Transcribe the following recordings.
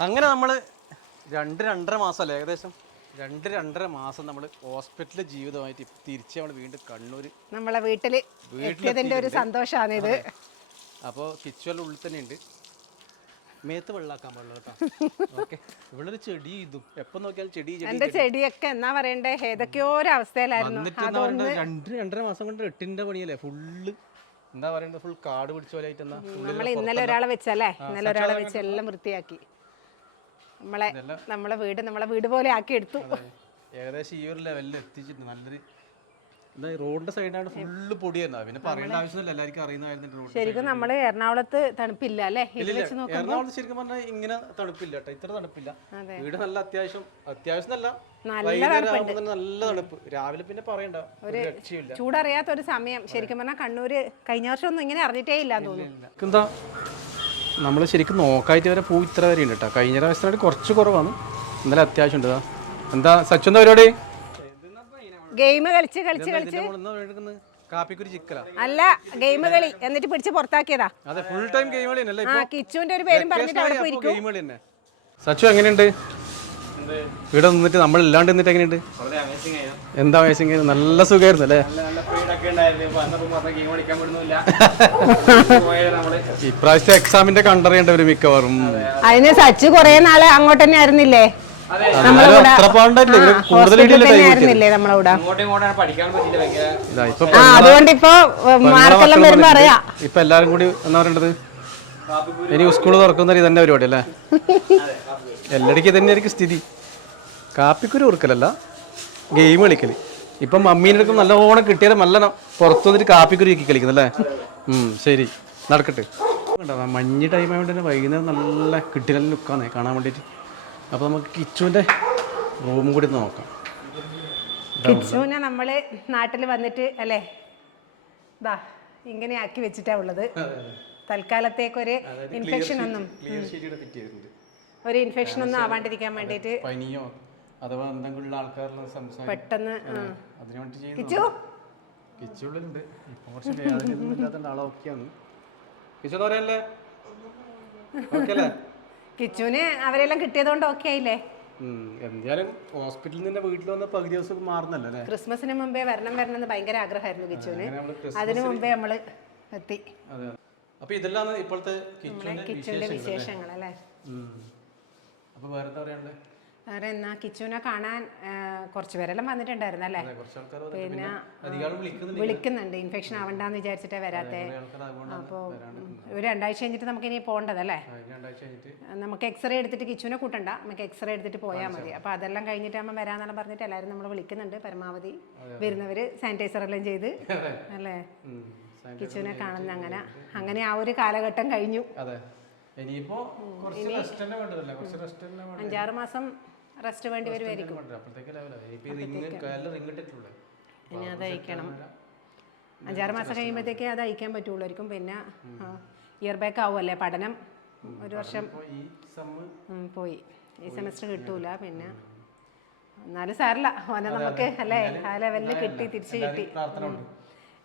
അങ്ങനെ നമ്മൾ രണ്ട് രണ്ടര മാസമല്ലേ ഏകദേശം? രണ്ട് രണ്ടര മാസം നമ്മൾ ഹോസ്പിറ്റൽ ജീവിതമായിട്ട് തിരിച്ച് നമ്മൾ വീണ്ടും കണ്ണൂർ നമ്മളെ വീട്ടിൽ എത്തിയതിന്റെ ഒരു സന്തോഷമാണ് ഇത് അപ്പോൾ കിച്ചുവൽ ഉള്ളിൽ തന്നെ ഉണ്ട്. മേത്ത് വെള്ളാക്കാൻ പാടുള്ളൂ കേട്ടോ. ഓക്കെ. ഇവിടെ ഒരു ചെടി ഇതും. എപ്പം നോക്കിയാലും ചെടി എന്റെ ചെടിയൊക്കെ? എന്നാ പറയണ്ടേ? ഏതൊക്കെയോ ഒരു അവസ്ഥയിലായിരുന്നു. രണ്ട് രണ്ടര മാസം കൊണ്ട് എട്ടിന്റെ പണിയല്ലേ? ഫുള്ള് എന്താ പറയണ്ടത് ഫുൾ കാട് പിടിച്ച പോലെ ആയിട്ട് നമ്മൾ ഇന്നലെ ഒരാളെ വെച്ചല്ലേ? ഇന്നലെ ഒരാളെ വെച്ച് എല്ലാം വൃത്തിയാക്കി. നമ്മളെ നമ്മളെ വീട് നമ്മളെ വീട് പോലെ ആക്കി എടുത്തു. ഏകദേശം ഈ ഒരു ലെവലിൽ എത്തിച്ചിട്ടുണ്ട്. നല്ലൊരു റോഡിന്റെ സൈഡാണ് ഫുള്ള് പൊടിയായിരുന്നു പിന്നെ പറയേണ്ട ആവശ്യമില്ല എല്ലാവർക്കും റോഡ് ശരിക്കും നമ്മൾ എറണാകുളത്ത് തണുപ്പില്ല അല്ലേ? എറണാകുളത്ത് ശരിക്കും പറഞ്ഞാൽ ഇങ്ങനെ തണുപ്പില്ല കേട്ടോ. ഇത്ര തണുപ്പില്ല. വീട് നല്ല അത്യാവശ്യം അത്യാവശ്യം നല്ല നല്ല തണുപ്പ്. രാവിലെ പിന്നെ പറയണ്ട ഒരു ചൂടറിയാത്ത ഒരു സമയം. ശരിക്കും പറഞ്ഞാൽ കണ്ണൂര് കഴിഞ്ഞ വർഷം ഒന്നും ഇങ്ങനെ അറിഞ്ഞിട്ടേ ഇല്ല തോന്നുന്നു. നമ്മൾ ശരിക്കും നോക്കായിട്ട് വരെ പൂ ഇത്ര വരെ ഉണ്ട് കേട്ടോ. കഴിഞ്ഞ പ്രാവശ്യത്തിനായിട്ട് കുറച്ച് കുറവാണ്. എന്നാലും അത്യാവശ്യം ഉണ്ട് എന്താ സച്ചു എന്താ പരിപാടി? ഗെയിം കളിച്ച് കളിച്ച് കളിച്ച്. കാപ്പിക്കുരി ചിക്കലാ? അല്ല ഗെയിം കളി. എന്നിട്ട് പിടിച്ച് പുറത്താക്കിയതാ. അതെ ഫുൾ ടൈം ഗെയിം കളി തന്നെ ആ കിച്ചുവിന്റെ ഒരു പേരും പറഞ്ഞിട്ട് അവിടെ പോയിരിക്കും. ഗെയിം കളി തന്നെ സച്ചു എങ്ങനെയുണ്ട്? ഇവിടെ നിന്നിട്ട് നമ്മൾ ഇല്ലാണ്ട് നിന്നിട്ട് എങ്ങനെയുണ്ട്? എന്താ വയസ്സിങ്ങനെ നല്ല സുഖമായിരുന്നു അല്ലേ? ഇപ്രാവശ്യത്തെ എക്സാമിന്റെ കണ്ടറിയേണ്ട ഒരു മിക്കവാറും അതിന് സച്ച് കൊറേ നാൾ അങ്ങോട്ട് തന്നെ ആയിരുന്നില്ലേ? അതുകൊണ്ട് ഇപ്പൊ മാർക്കെല്ലാം വരുമ്പോ അറിയാം. ഇപ്പൊ എല്ലാരും കൂടി എന്താ പറയണ്ടത്? ഇനി സ്കൂൾ തുറക്കുന്ന തന്നെ പരിപാടി അല്ലേ? എല്ലായിടക്കും തന്നെ ആയിരിക്കും സ്ഥിതി. കാപ്പിക്കുരു കൊടുക്കലല്ല ഗെയിം കളിക്കൽ. ഇപ്പം മമ്മീന്റെ അടുത്ത് നല്ല ഓണം കിട്ടിയാലും നല്ല പുറത്തു വന്നിട്ട് കാപ്പിക്കുരു ഒക്കെ കളിക്കുന്നല്ലേ ശരി. നടക്കട്ടെ. കണ്ടോ, മഞ്ഞ് ടൈം ആയതുകൊണ്ട് തന്നെ വൈകുന്നേരം നല്ല കിട്ടിയ ലുക്കാന്നേ കാണാൻ വേണ്ടിയിട്ട്. അപ്പോൾ നമുക്ക് കിച്ചുവിന്റെ റൂമും കൂടി നോക്കാം. കിച്ചുവിനെ നമ്മൾ നാട്ടിൽ വന്നിട്ട് അല്ലേ? ദാ ഇങ്ങനെ ആക്കി വെച്ചിട്ടാ ഉള്ളത്. തൽക്കാലത്തേക്കൊരു ഇൻഫെക്ഷൻ ഒന്നും. ഒരു ഇൻഫെക്ഷൻ ഒന്നും ആവാണ്ടിരിക്കാൻ വേണ്ടിയിട്ട് പനിയോ അഥവാ എന്തെങ്കിലും ആൾക്കാരെല്ലാം സംസാരിക്കും. പെട്ടെന്ന് ആ. അതിനു വേണ്ടി ചെയ്യുന്നു കിച്ചു? കിച്ചുള്ളിലുണ്ട് വേദനയൊന്നും ഇല്ലാത്തതുകൊണ്ട് ആളെ ഓക്കെയാണ് കിച്ചു പറയല്ലേ കിച്ചുവിന് അവരെല്ലാം കിട്ടിയതുകൊണ്ട് ഓക്കെ ആയില്ലേ? എന്തായാലും ഹോസ്പിറ്റലിൽ നിന്ന് വീട്ടിൽ വന്ന പകുതി ദിവസം മാറുന്നല്ലോ അല്ലേ? ക്രിസ്മസിന് മുമ്പേ വരണം വരണം എന്ന് ഭയങ്കര ആഗ്രഹമായിരുന്നു കിച്ചുവിന്. അതിനു മുമ്പേ നമ്മൾ എത്തി. അപ്പൊ ഇതെല്ലാം ഇപ്പോഴത്തെ കിച്ചുവിന്റെ വിശേഷങ്ങൾ അല്ലേ. അപ്പൊ വേറെ എന്താ പറയാനുള്ളത് വേറെ എന്നാ കിച്ചുവിനെ കാണാൻ കുറച്ച് പേരെല്ലാം വന്നിട്ടുണ്ടായിരുന്നു അല്ലേ? പിന്നെ വിളിക്കുന്നുണ്ട്. ഇൻഫെക്ഷൻ ആവണ്ടെന്ന് വിചാരിച്ചിട്ടേ വരാത്തെ. അപ്പോ അപ്പോൾ ഒരു രണ്ടാഴ്ച കഴിഞ്ഞിട്ട് നമുക്ക് ഇനി പോകേണ്ടതല്ലേ? നമുക്ക് എക്സ്റേ എടുത്തിട്ട് കിച്ചുവിനെ കൂട്ടണ്ട. നമുക്ക് എക്സ്റേ എടുത്തിട്ട് പോയാൽ മതി. അപ്പോൾ അതെല്ലാം കഴിഞ്ഞിട്ടാകുമ്പോൾ വരാന്നെല്ലാം പറഞ്ഞിട്ട് എല്ലാവരും നമ്മൾ വിളിക്കുന്നുണ്ട്. പരമാവധി വരുന്നവർ സാനിറ്റൈസർ എല്ലാം ചെയ്ത് അല്ലേ? കിച്ചുവിനെ കാണുന്ന അങ്ങനെ അങ്ങനെ ആ ഒരു കാലഘട്ടം കഴിഞ്ഞു. അഞ്ചാറ് മാസം റെസ്റ്റ് വേണ്ടി വരുമായിരിക്കും ഇനി അത് അയക്കണം അഞ്ചാറ് മാസം കഴിയുമ്പോഴത്തേക്കേ അത് അയക്കാൻ പറ്റുള്ളായിരിക്കും. പിന്നെ ഇയർ ബാക്ക് ആവുമല്ലേ പഠനം? ഒരു വർഷം. പോയി. ഈ സെമസ്റ്റർ കിട്ടൂല. പിന്നെ എന്നാലും സാറില്ല ഓനെ നമുക്ക് അല്ലേ ആ ലെവലിൽ കിട്ടി തിരിച്ചു കിട്ടി.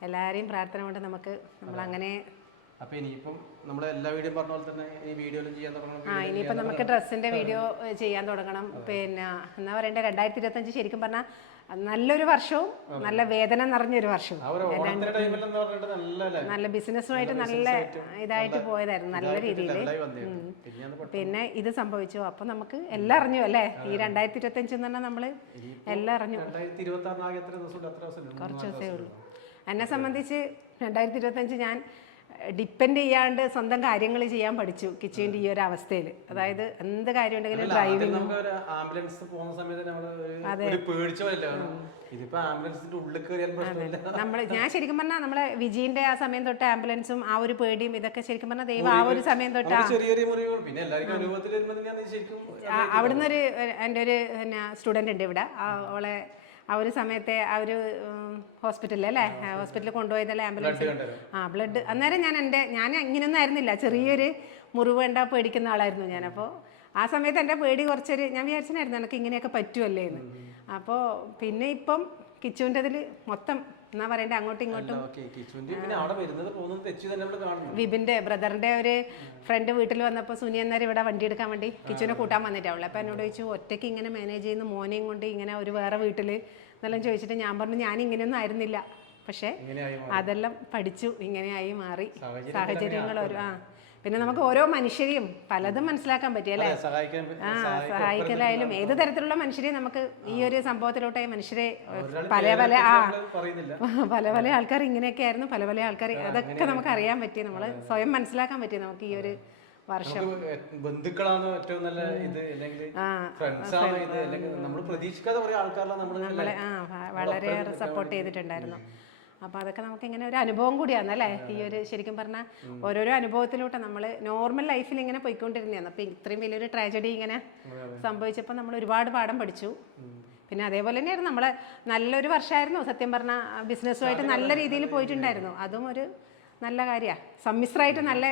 എല്ലാവരെയും പ്രാർത്ഥന കൊണ്ട് നമുക്ക് നമ്മളങ്ങനെ അപ്പൊ ഇനിയിപ്പം നമ്മുടെ എല്ലാ വീഡിയോയും പറഞ്ഞ പോലെ തന്നെ ഈ വീഡിയോയിലും ചെയ്യാൻ തുടങ്ങണം ആ ഇനിയിപ്പോൾ നമുക്ക് ഡ്രസ്സിന്റെ വീഡിയോ ചെയ്യാൻ തുടങ്ങണം. പിന്നെ എന്നാ പറയണ്ടേ രണ്ടായിരത്തി ഇരുപത്തഞ്ച് ശരിക്കും പറഞ്ഞാൽ നല്ലൊരു വർഷവും നല്ല വേദന നിറഞ്ഞൊരു വർഷവും. നല്ല ബിസിനസ്സുമായിട്ട് നല്ല ഇതായിട്ട് പോയതായിരുന്നു നല്ല രീതിയിൽ പിന്നെ ഇത് സംഭവിച്ചു. അപ്പൊ നമുക്ക് എല്ലാം അറിഞ്ഞു അല്ലേ? ഈ രണ്ടായിരത്തി ഇരുപത്തി എന്ന് തന്നെ നമ്മൾ എല്ലാം അറിഞ്ഞു. കുറച്ചു ഇരുപത്തി ദിവസമേ ഉള്ളൂ. എന്നെ സംബന്ധിച്ച് രണ്ടായിരത്തി ഇരുപത്തഞ്ച് ഞാൻ ഡിപ്പെൻഡ് ചെയ്യാണ്ട് സ്വന്തം കാര്യങ്ങൾ ചെയ്യാൻ പഠിച്ചു കിച്ചണിന്റെ ഈ ഒരു അവസ്ഥയിൽ. അതായത് എന്ത് കാര്യം ഉണ്ടെങ്കിലും ഡ്രൈവിംഗ് ആംബുലൻസ് പോകുന്ന സമയത്ത് നമ്മൾ നമ്മൾ ഞാൻ ശരിക്കും പറഞ്ഞാൽ നമ്മളെ വിജയിന്റെ ആ സമയം തൊട്ട് ആംബുലൻസും ആ ഒരു പേടിയും ഇതൊക്കെ ശരിക്കും പറഞ്ഞാൽ ദൈവം ആ ഒരു സമയം തൊട്ട് അവിടുന്ന് ഒരു എന്റെ ഒരു പിന്നെ സ്റ്റുഡന്റ് ഉണ്ട് ഇവിടെ. അവളെ ആ ഒരു സമയത്തെ ആ ഒരു ഹോസ്പിറ്റലിൽ അല്ലേ? ഹോസ്പിറ്റലിൽ കൊണ്ടുപോയതല്ലേ ആംബുലൻസ്? ആ ബ്ലഡ്. അന്നേരം ഞാൻ എന്റെ ഞാൻ ഇങ്ങനെയൊന്നും ആയിരുന്നില്ല. ചെറിയൊരു മുറിവ് വേണ്ട പേടിക്കുന്ന ആളായിരുന്നു ഞാൻ. അപ്പോൾ ആ സമയത്ത് എന്റെ പേടി കുറച്ചൊരു ഞാൻ വിചാരിച്ചിട്ടുണ്ടായിരുന്നു എനിക്ക് ഇങ്ങനെയൊക്കെ പറ്റുമല്ലേ എന്ന് അപ്പോൾ പിന്നെ ഇപ്പം കിച്ചുവിന്റെ അതിൽ മൊത്തം എന്നാ പറയണ്ടേ അങ്ങോട്ടും ഇങ്ങോട്ടും. വിപിന്റെ ബ്രദറിന്റെ ഒരു ഫ്രണ്ട് വീട്ടിൽ വന്നപ്പോൾ സുനി അന്നേരം ഇവിടെ വണ്ടി എടുക്കാൻ വേണ്ടി കിച്ചുവിനെ കൂട്ടാൻ വന്നിട്ടാവുള്ളൂ. അപ്പോൾ എന്നോട് ചോദിച്ചു ഒറ്റയ്ക്ക് ഇങ്ങനെ മാനേജ് ചെയ്യുന്ന മോനെയും കൊണ്ട് ഇങ്ങനെ ഒരു വേറെ വീട്ടിൽ എന്നെല്ലാം ചോദിച്ചിട്ട് ഞാൻ പറഞ്ഞു ഞാൻ ഇങ്ങനെയൊന്നും ആയിരുന്നില്ല. പക്ഷേ അതെല്ലാം പഠിച്ചു ഇങ്ങനെയായി മാറി. സാഹചര്യങ്ങൾ ഒരു ആ. പിന്നെ നമുക്ക് ഓരോ മനുഷ്യരെയും പലതും മനസ്സിലാക്കാൻ പറ്റി അല്ലേ? ആ സഹായിക്കലായാലും ഏത് തരത്തിലുള്ള മനുഷ്യരെയും നമുക്ക് ഈ ഒരു സംഭവത്തിലോട്ട് മനുഷ്യരെ പല പല ആ പല പല ആൾക്കാർ ഇങ്ങനെയൊക്കെ ആയിരുന്നു പല പല ആൾക്കാർ അതൊക്കെ നമുക്ക് അറിയാൻ പറ്റി നമ്മൾ സ്വയം മനസ്സിലാക്കാൻ പറ്റി നമുക്ക് ഈ ഒരു വർഷം. ബന്ധുക്കളാണ് ഏറ്റവും നല്ല ഇത് അല്ലെങ്കിൽ ഇത് അല്ലെങ്കിൽ നമ്മൾ പ്രതീക്ഷിക്കാതെ കുറെ ആൾക്കാരെല്ലാം നമ്മൾ നമ്മളെ ആ വളരെയേറെ സപ്പോർട്ട് ചെയ്തിട്ടുണ്ടായിരുന്നു. അപ്പോൾ അതൊക്കെ നമുക്ക് ഇങ്ങനെ ഒരു അനുഭവം കൂടിയാണ് അല്ലേ? ഈ ഒരു ശരിക്കും പറഞ്ഞാൽ ഓരോരോ അനുഭവത്തിലൂടെ നമ്മൾ നോർമൽ ലൈഫിൽ ഇങ്ങനെ പോയിക്കൊണ്ടിരുന്നതാണ് അപ്പോൾ ഇത്രയും വലിയൊരു ട്രാജഡി ഇങ്ങനെ സംഭവിച്ചപ്പോൾ നമ്മൾ ഒരുപാട് പാഠം പഠിച്ചു. പിന്നെ അതേപോലെ തന്നെയായിരുന്നു നമ്മളെ നല്ലൊരു വർഷമായിരുന്നു സത്യം പറഞ്ഞാൽ ബിസിനസ്സുമായിട്ട് നല്ല രീതിയിൽ പോയിട്ടുണ്ടായിരുന്നു. അതും ഒരു നല്ല കാര്യമാണ് സമ്മിശ്രമായിട്ട് നല്ല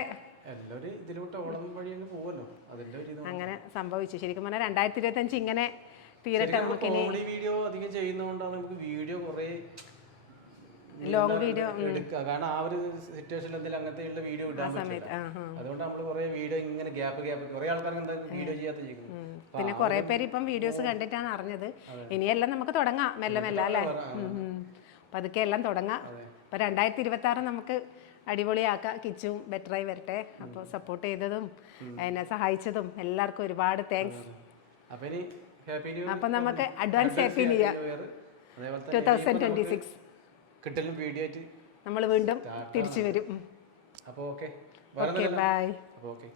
അങ്ങനെ സംഭവിച്ചു. ശരിക്കും പറഞ്ഞാൽ രണ്ടായിരത്തി ഇരുപത്തി അഞ്ച് ഇങ്ങനെ തീരട്ടെ നമുക്ക് വീഡിയോ അധികം ചെയ്യുന്നതുകൊണ്ടാണ് നമുക്ക് വീഡിയോ കുറെ ലോങ് വീഡിയോ എടുക്കുക. കാരണം ആ ഒരു സിറ്റുവേഷനിൽ എന്തെങ്കിലും അങ്ങനത്തെ ഉള്ള വീഡിയോ ഇടാൻ സമയത്ത് അതുകൊണ്ട് നമ്മൾ കുറെ വീഡിയോ ഇങ്ങനെ ഗ്യാപ്പ് ഗ്യാപ്പ് കുറെ ആൾക്കാർ എന്താ വീഡിയോ ചെയ്യാത്ത ചെയ്യുന്നു പിന്നെ കുറെ പേര് ഇപ്പം വീഡിയോസ് കണ്ടിട്ടാണ് അറിഞ്ഞത്. ഇനിയെല്ലാം നമുക്ക് തുടങ്ങാം മെല്ലെ മെല്ലെ അല്ലേ. പതുക്കെ എല്ലാം തുടങ്ങാം. അപ്പൊ രണ്ടായിരത്തി ഇരുപത്തി ആറ് നമുക്ക് അടിപൊളിയാക്കാം. കിച്ചും ബെറ്ററായി വരട്ടെ. അപ്പോൾ സപ്പോർട്ട് ചെയ്തതും എന്നെ സഹായിച്ചതും എല്ലാവർക്കും ഒരുപാട് താങ്ക്സ് അപ്പൊ നമുക്ക് advance happy new year two thousand twenty six കിട്ടലും video ആയിട്ട് നമ്മൾ വീണ്ടും തിരിച്ചു വരും. അപ്പോൾ ഓക്കെ ഓക്കെ ബൈ അപ്പോൾ ഓക്കെ